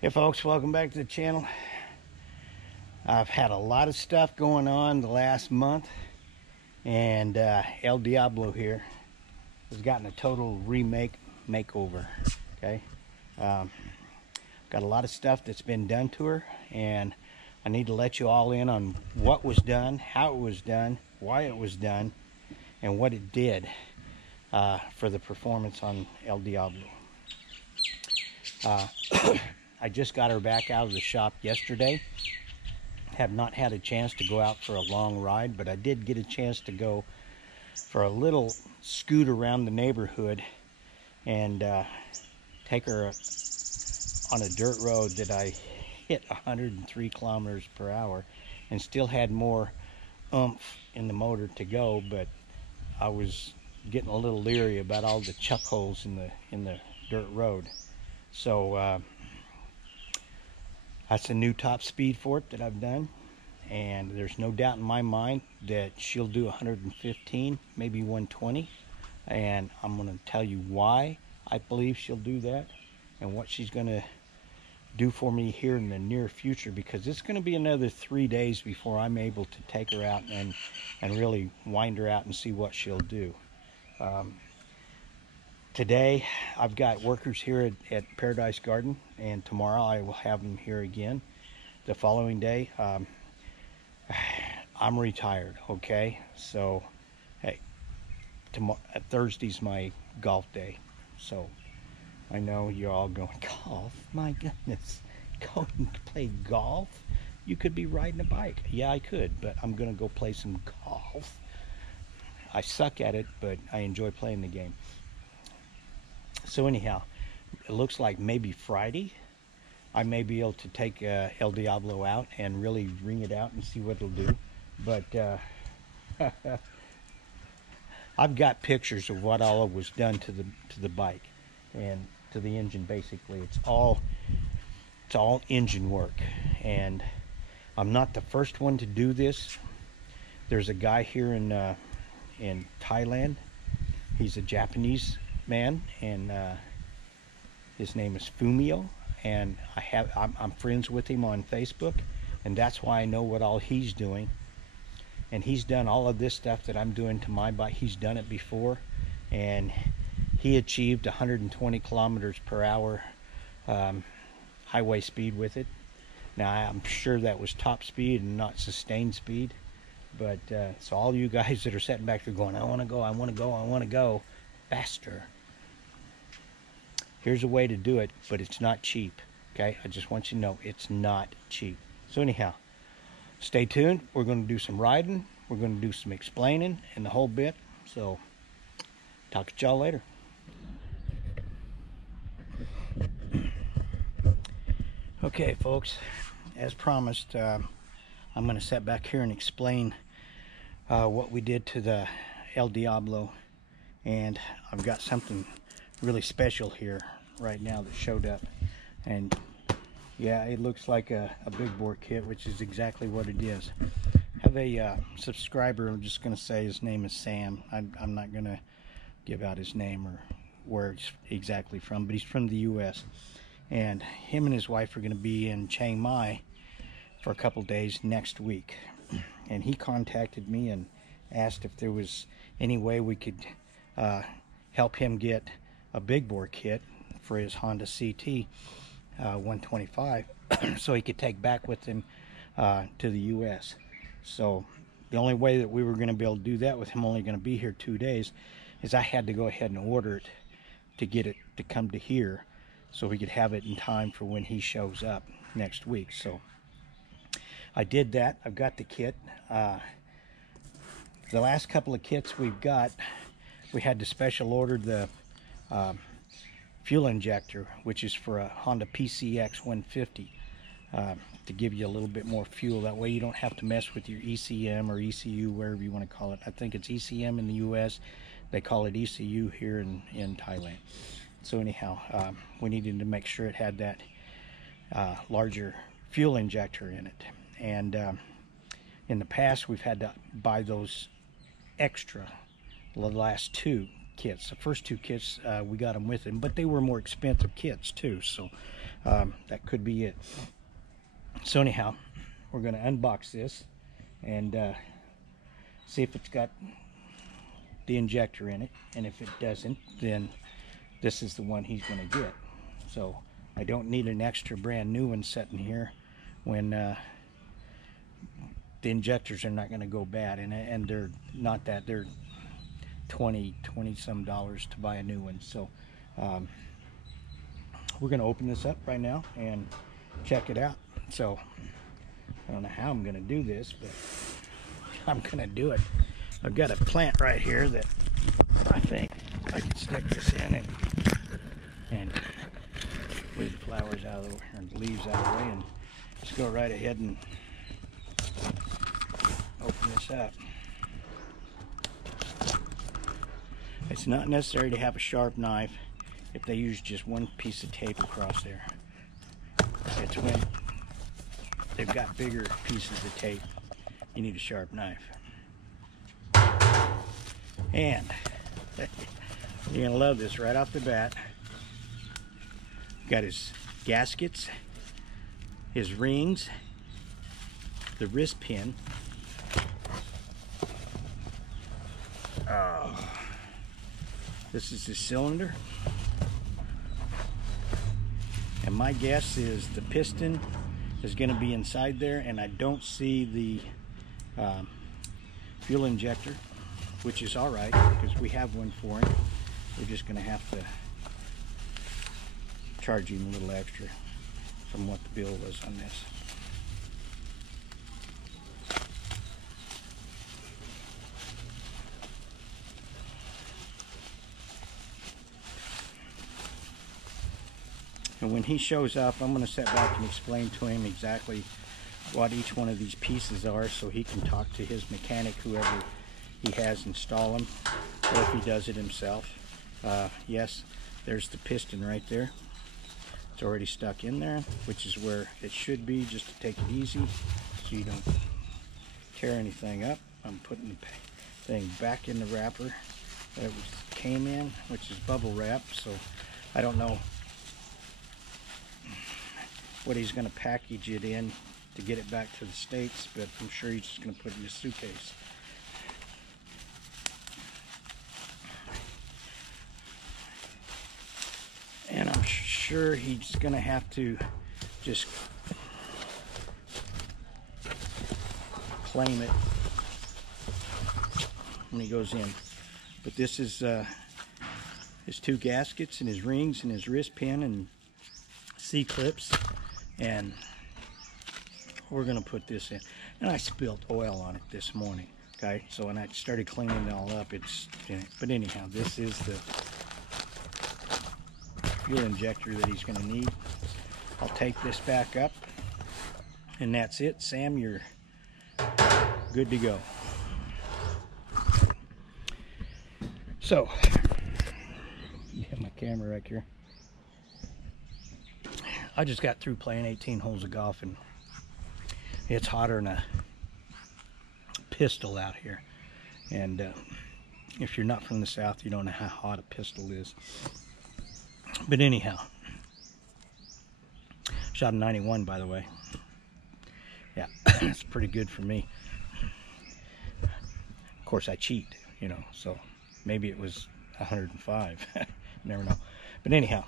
Hey folks, welcome back to the channel. I've had a lot of stuff going on the last month, and El Diablo here has gotten a total makeover. Okay, got a lot of stuff that's been done to her, and I need to let you all in on what was done, how it was done, why it was done, and what it did for the performance on El Diablo. I just got her back out of the shop yesterday. Have not had a chance to go out for a long ride, but I did get a chance to go for a little scoot around the neighborhood and take her on a dirt road that I hit 103 kilometers per hour and still had more oomph in the motor to go, but I was getting a little leery about all the chuck holes in the dirt road. So that's a new top speed for it that I've done, and there's no doubt in my mind that she'll do 115, maybe 120, and I'm going to tell you why I believe she'll do that and what she's going to do for me here in the near future, because it's going to be another 3 days before I'm able to take her out and really wind her out and see what she'll do. Today I've got workers here at Paradise Garden, and tomorrow I will have them here again. The following day, I'm retired, okay? So, hey, Thursday's my golf day. So, I know you're all going, golf? My goodness, go and play golf? You could be riding a bike. Yeah, I could, but I'm gonna go play some golf. I suck at it, but I enjoy playing the game. So anyhow, it looks like maybe Friday I may be able to take El Diablo out and really ring it out and see what it'll do. But I've got pictures of what all was done to the bike and to the engine. Basically, it's all engine work, and I'm not the first one to do this. There's a guy here in Thailand. He's a Japanese man, and his name is Fumio, and I'm friends with him on Facebook, and that's why I know what all he's doing. And he's done all of this stuff that I'm doing to my bike. He's done it before, and he achieved 120 kilometers per hour highway speed with it. Now I'm sure that was top speed and not sustained speed, but so all you guys that are sitting back there going, I want to go, I want to go, I want to go faster, here's a way to do it, but it's not cheap. Okay, I just want you to know it's not cheap. So anyhow, stay tuned. We're going to do some riding, we're going to do some explaining and the whole bit. So talk to y'all later. Okay folks, as promised, I'm going to sit back here and explain what we did to the El Diablo. And I've got something really special here right now that showed up, and yeah, it looks like a big bore kit, which is exactly what it is. I have a subscriber, I'm just going to say his name is Sam. I'm not going to give out his name or where it's exactly from, but he's from the US, and him and his wife are going to be in Chiang Mai for a couple days next week, and he contacted me and asked if there was any way we could help him get a big bore kit for his Honda CT 125 so he could take back with him to the US. So the only way that we were going to be able to do that, with him only going to be here 2 days, is I had to go ahead and order it to get it to come to here so we could have it in time for when he shows up next week. So I did that. I've got the kit. The last couple of kits we've got, we had to special order the fuel injector, which is for a Honda PCX 150, to give you a little bit more fuel. That way you don't have to mess with your ECM or ECU, wherever you want to call it. I think it's ECM in the US. They call it ECU here in Thailand. So anyhow, we needed to make sure it had that larger fuel injector in it. And in the past, we've had to buy those extra, the last two kits. The first two kits, we got them with them, but they were more expensive kits too. So that could be it. So anyhow, we're going to unbox this and see if it's got the injector in it, and if it doesn't, then this is the one he's going to get. So I don't need an extra brand new one sitting here when the injectors are not going to go bad, and they're not that, they're 20 some dollars to buy a new one. So we're going to open this up right now and check it out. So I don't know how I'm going to do this, but I'm going to do it. I've got a plant right here that I think I can stick this in and leave the flowers out of the way, or the leaves out of the way, and just go right ahead and open this up. It's not necessary to have a sharp knife if they use just one piece of tape across there. It's when they've got bigger pieces of tape you need a sharp knife. And you're gonna love this right off the bat. Got his gaskets, his rings, the wrist pin. This is the cylinder, and my guess is the piston is going to be inside there, and I don't see the fuel injector, which is all right because we have one for him. We're just going to have to charge him a little extra from what the bill was on this. And when he shows up, I'm going to sit back and explain to him exactly what each one of these pieces are, so he can talk to his mechanic, whoever he has install them, or if he does it himself. Yes, there's the piston right there. It's already stuck in there, which is where it should be, just to take it easy so you don't tear anything up. I'm putting the thing back in the wrapper that it came in, which is bubble wrap, so I don't know what he's going to package it in to get it back to the States, but I'm sure he's just going to put it in a suitcase. And I'm sure he's going to have to just claim it when he goes in. But this is his two gaskets and his rings and his wrist pin and C-clips, and we're going to put this in. And I spilled oil on it this morning, okay? So when I started cleaning it all up, it's in it. But anyhow, this is the fuel injector that he's going to need. I'll take this back up, and that's it. Sam, you're good to go. So, get my camera right here. I just got through playing 18 holes of golf, and it's hotter than a pistol out here. And if you're not from the South, you don't know how hot a pistol is. But anyhow, shot a 91, by the way. Yeah, it's pretty good for me. Of course, I cheat, you know, so maybe it was 105. Never know. But anyhow,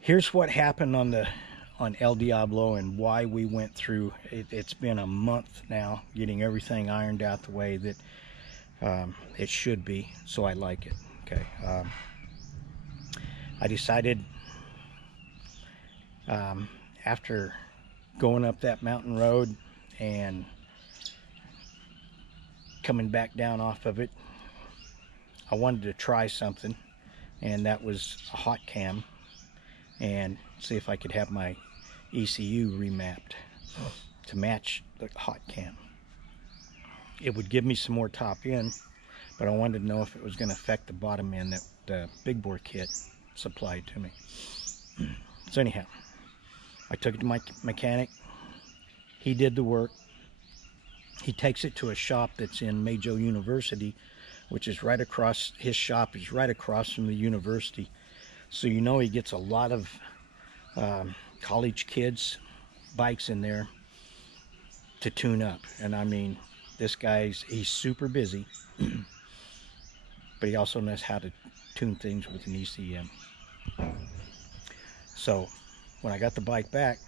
here's what happened on El Diablo and why we went through. It's been a month now getting everything ironed out the way that it should be, so I like it. Okay. I decided after going up that mountain road and coming back down off of it, I wanted to try something, and that was a hot cam, and see if I could have my ECU remapped to match the hot cam. It would give me some more top end, but I wanted to know if it was going to affect the bottom end that the big bore kit supplied to me. So anyhow, I took it to my mechanic. He did the work. He takes it to a shop that's in Majo University, which is right across. His shop is right across from the university. So you know he gets a lot of college kids bikes in there to tune up. And I mean, this he's super busy, but he also knows how to tune things with an ECM. So when I got the bike back,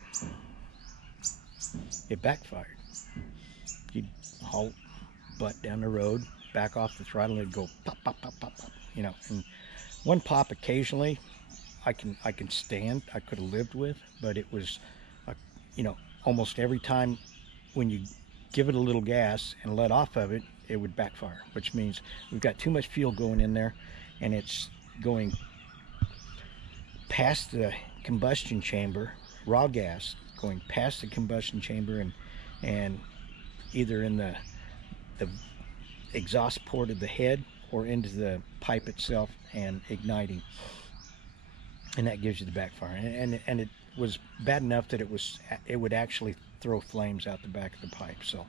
it backfired. You'd halt, butt down the road, back off the throttle, and it'd go pop, pop, pop, pop, pop. You know, and one pop occasionally, I can stand. I could have lived with, but it was, you know, almost every time when you give it a little gas and let off of it, it would backfire, which means we've got too much fuel going in there, and it's going past the combustion chamber, raw gas going past the combustion chamber and either in the exhaust port of the head or into the pipe itself and igniting, and that gives you the backfire. And it was bad enough that it would actually throw flames out the back of the pipe. So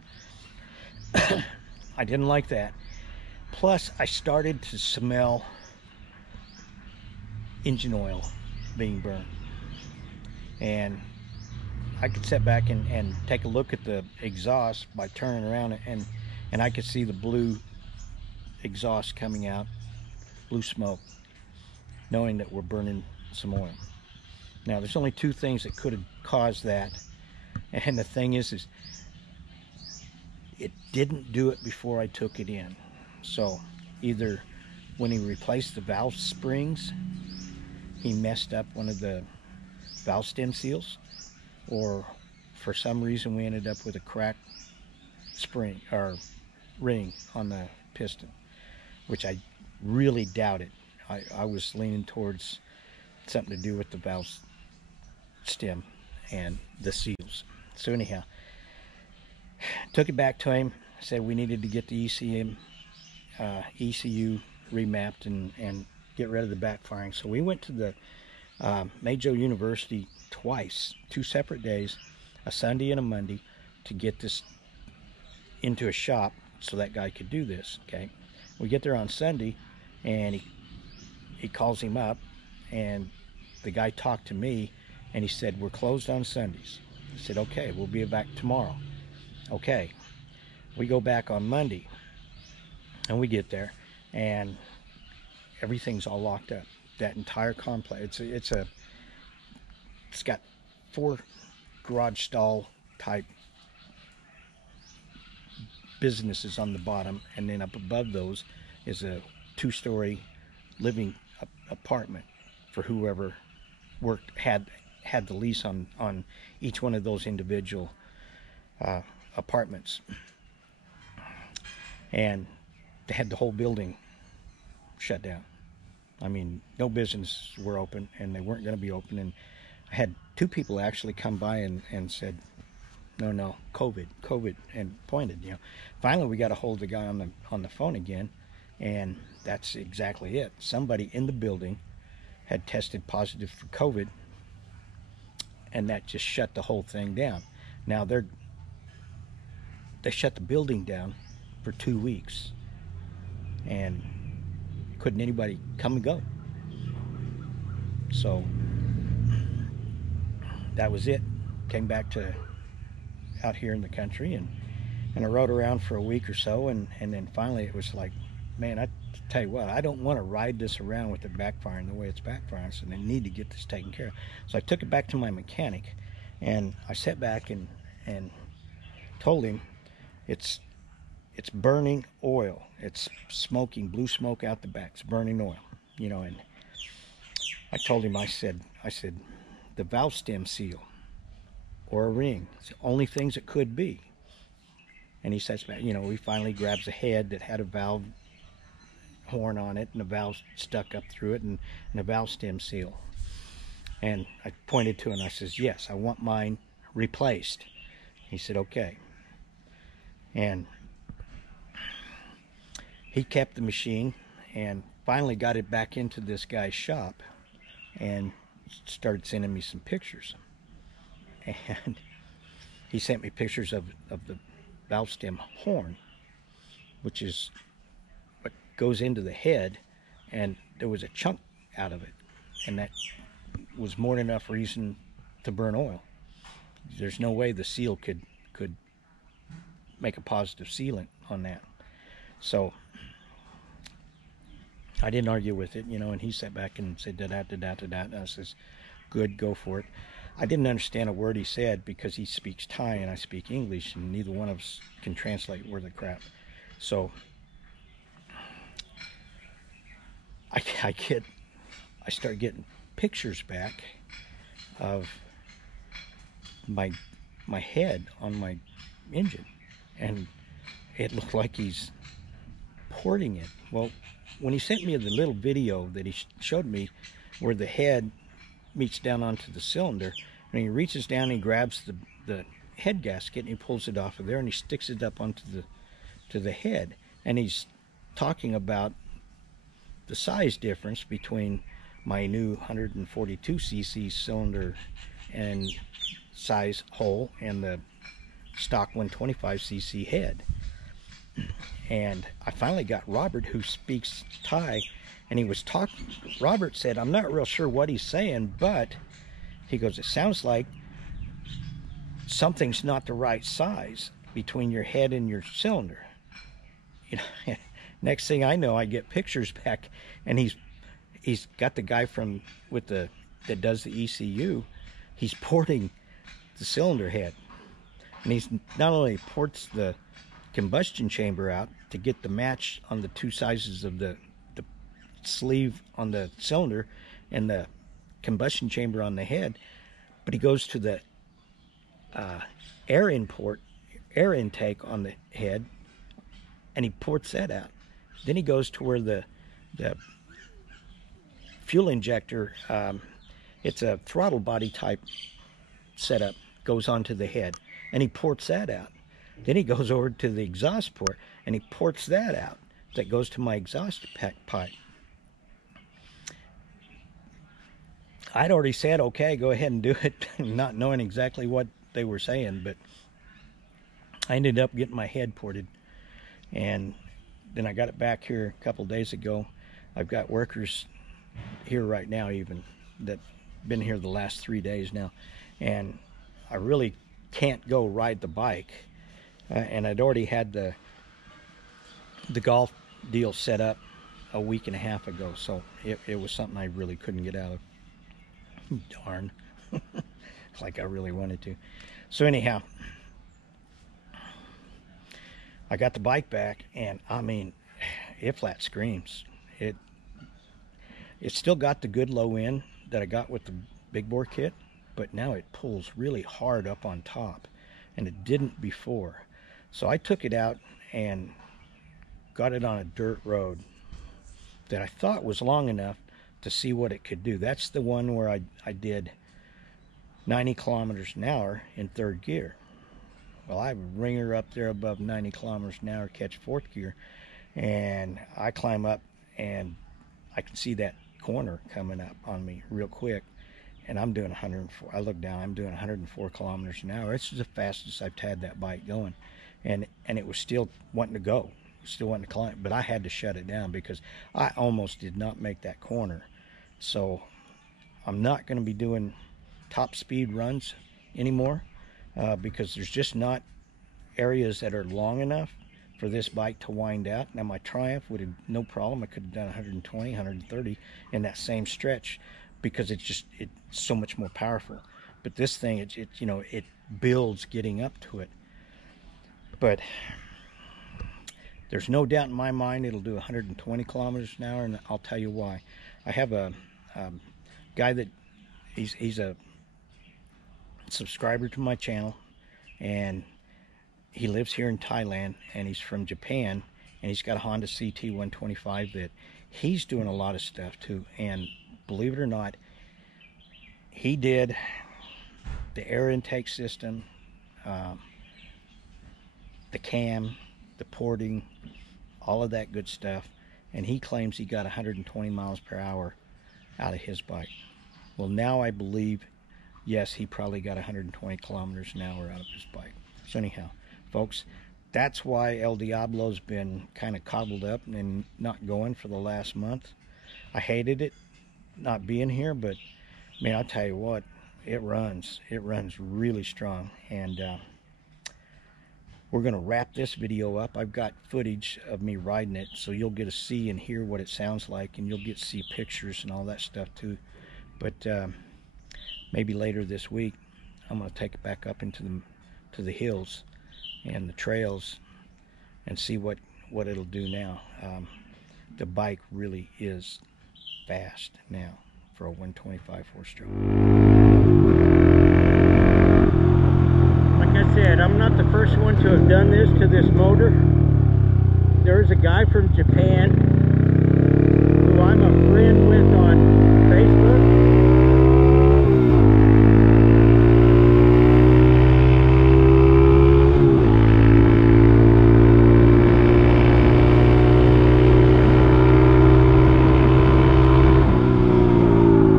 I didn't like that. Plus I started to smell engine oil being burned, and I could sit back and take a look at the exhaust by turning around, and I could see the blue exhaust coming out, blue smoke, knowing that we're burning some oil. Now there's only two things that could have caused that, and the thing is it didn't do it before I took it in. So either when he replaced the valve springs, he messed up one of the valve stem seals, or for some reason we ended up with a cracked spring or ring on the piston, which I really doubted. I was leaning towards something to do with the valve stem and the seals. So anyhow, took it back to him, said we needed to get the ECU remapped and get rid of the backfiring. So we went to the Majo University twice, 2 separate days, a Sunday and a Monday, to get this into a shop so that guy could do this. Okay, we get there on Sunday, and he calls him up, and the guy talked to me, and he said, we're closed on Sundays. I said, okay, we'll be back tomorrow. Okay, we go back on Monday, and we get there, and everything's all locked up. That entire complex, it's got 4 garage stall type businesses on the bottom, and then up above those is a 2-story living apartment for whoever had the lease on each one of those individual apartments. And they had the whole building shut down. I mean, no business were open, and they weren't going to be open. And I had 2 people actually come by and said, no, COVID, and pointed. You know, finally we got a hold of the guy on the phone again, and that's exactly it. Somebody in the building had tested positive for COVID, and that just shut the whole thing down. Now they shut the building down for 2 weeks, and couldn't anybody come and go. So that was it. Came back to out here in the country, and I rode around for a week or so, and then finally it was like, man, I tell you what, I don't want to ride this around with it backfiring the way it's backfiring, so they need to get this taken care of. So I took it back to my mechanic, and I sat back and told him it's burning oil. It's smoking, blue smoke out the back. It's burning oil, you know. And I told him, I said, the valve stem seal or a ring, it's the only things it could be. And he sets back, you know, he finally grabs a head that had a valve horn on it, and a valve stuck up through it, and a valve stem seal. And I pointed to it, and I says, yes, I want mine replaced. He said, okay. And he kept the machine and finally got it back into this guy's shop and started sending me some pictures. And he sent me pictures of the valve stem horn, which is what goes into the head, and there was a chunk out of it. and that was more than enough reason to burn oil. There's no way the seal could make a positive sealant on that. So I didn't argue with it, you know, and he sat back and said da-da, da-da, da-da, and I says, good, go for it. I didn't understand a word he said because he speaks Thai and I speak English, and neither one of us can translate worth of crap. So I start getting pictures back of my head on my engine, and it looked like he's porting it. Well, when he sent me the little video that he showed me where the head meets down onto the cylinder, and he reaches down and he grabs the head gasket and he pulls it off of there and he sticks it up onto the head, and he's talking about the size difference between my new 142cc cylinder and size hole and the stock 125cc head. And I finally got Robert, who speaks Thai, and he was talking. Robert said, I'm not real sure what he's saying, but he goes, it sounds like something's not the right size between your head and your cylinder. You know, next thing I know, I get pictures back, and he's got the guy that does the ECU. He's porting the cylinder head, and he's not only ports the combustion chamber out to get the match on the two sizes of the sleeve on the cylinder and the combustion chamber on the head, but he goes to the air intake on the head and he ports that out. Then he goes to where the fuel injector, it's a throttle body type setup, goes onto the head, and he ports that out. Then he goes over to the exhaust port and he ports that out. That goes to my exhaust pipe. I'd already said, okay, go ahead and do it, not knowing exactly what they were saying, but I ended up getting my head ported. And then I got it back here a couple days ago. I've got workers here right now even that been here the last 3 days now, and I really can't go ride the bike. And I'd already had the golf deal set up a week and a half ago, so it was something I really couldn't get out of. Darn. Like I really wanted to. So anyhow, I got the bike back, and I mean, it flat screams. It still got the good low end that I got with the big bore kit, but now it pulls really hard up on top, and it didn't before. So I took it out and got it on a dirt road that I thought was long enough to see what it could do. That's the one where I did 90 kilometers an hour in third gear. Well, I ring her up there above 90 kilometers an hour, catch fourth gear, and I climb up and I can see that corner coming up on me real quick, and I'm doing 104. I look down, I'm doing 104 kilometers an hour. It's the fastest I've had that bike going, and it was still wanting to go, still wanting to climb, but I had to shut it down because I almost did not make that corner. So I'm not going to be doing top speed runs anymore because there's just not areas that are long enough for this bike to wind out. Now my Triumph would have no problem. I could have done 120, 130 in that same stretch because it's so much more powerful. But this thing, it builds getting up to it. But there's no doubt in my mind it'll do 120 kilometers an hour, and I'll tell you why. I have a guy that he's a subscriber to my channel, and he lives here in Thailand, and he's from Japan, and he's got a Honda CT 125 that he's doing a lot of stuff too. And believe it or not, he did the air intake system, the cam, the porting, all of that good stuff, and he claims he got 120 miles per hour out of his bike. Well, now I believe, yes, he probably got 120 kilometers an hour out of his bike. So anyhow, folks, that's why El Diablo's been kind of cobbled up and not going for the last month. I hated it. not being here, but man, I'll tell you what, it runs really strong. And we're gonna wrap this video up. I've got footage of me riding it, so you'll get to see and hear what it sounds like, and you'll get to see pictures and all that stuff too. But maybe later this week I'm gonna take it back up into the hills and the trails and see what it'll do now. The bike really is fast now for a 125 4-stroke. Like I said, I'm not the first one to have done this to this motor. There's a guy from Japan who I'm a friend with on Facebook.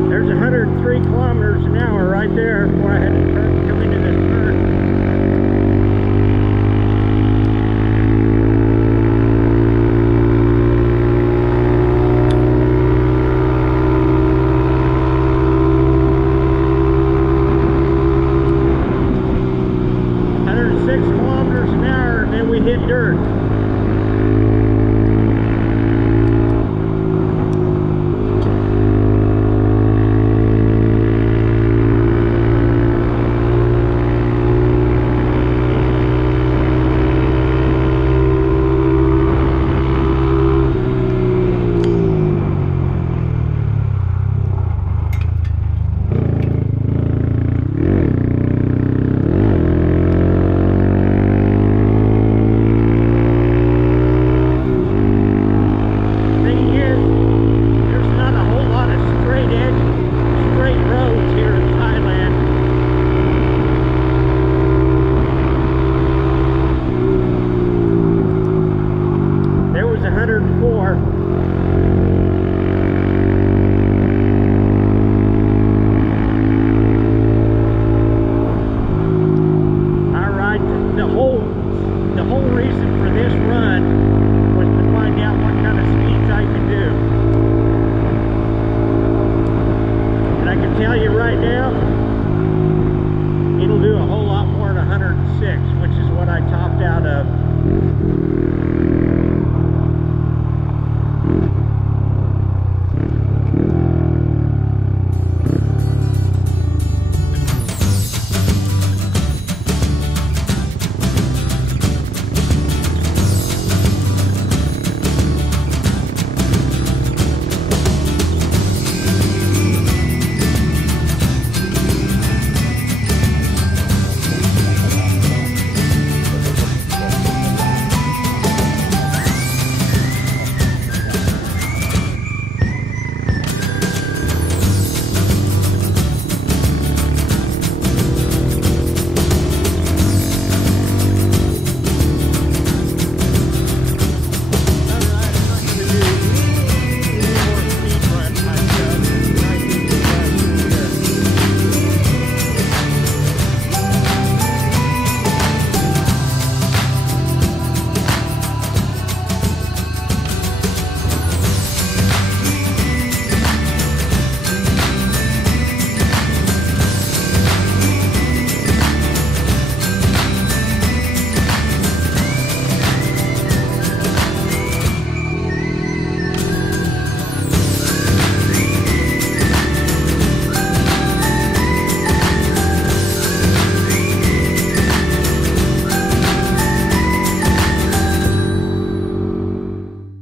There's 103 kilometers an hour right there where I had to turn.